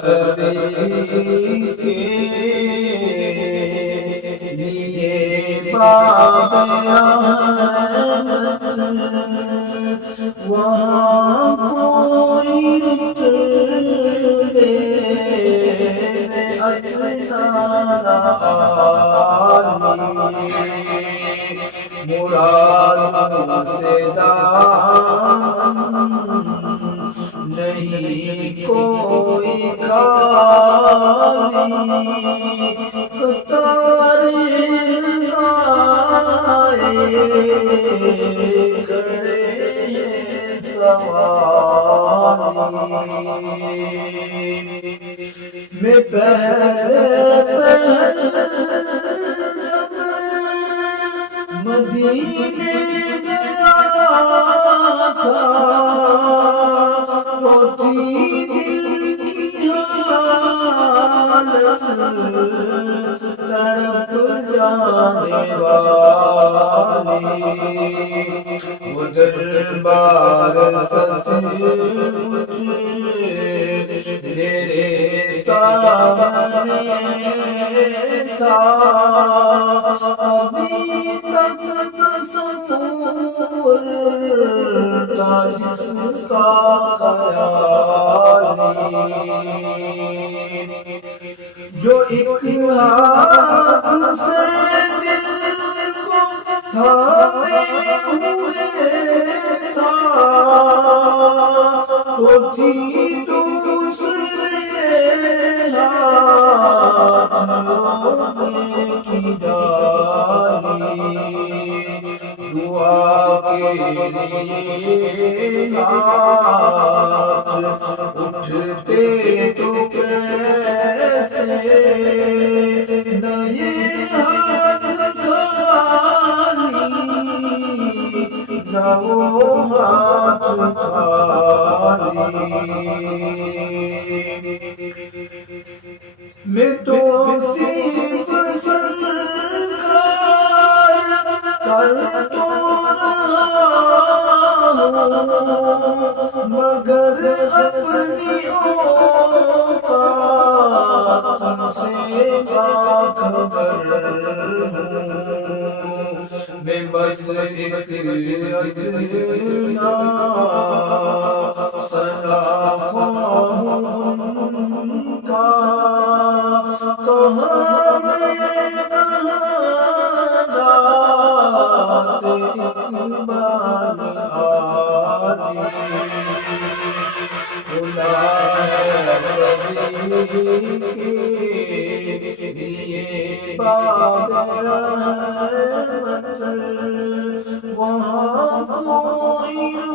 ستی کے لیے باب وہاں کوئی رتبے مراد سے نہیں کوئی خالی قطار گائے کھڑے سوالی میں پہلے مدینے گیا تھا روتی دل کی حالت تڑپ جانے والی وہ دربار سچ میرے سامنے تھا ابھی تک تصور تھا جس کا خیالی جو ایک ہاتھ سے دل کو تھامے ہوئے تھا وہ تھی دوسرے ہاتھ رونے کی ڈالی دعا کے لیے ہاتھ اٹھتے تو کیسے نئے ہاتھ خالی نہ وہ ہاتھ خالی میں تو صرف سرکار کر تو مگر اپنی اوقات سے باخبر ہوں میں بس ایک ادنا سدا خواہوں کا کہاں میں نادات اقبال باب رحمت وہاں کوئی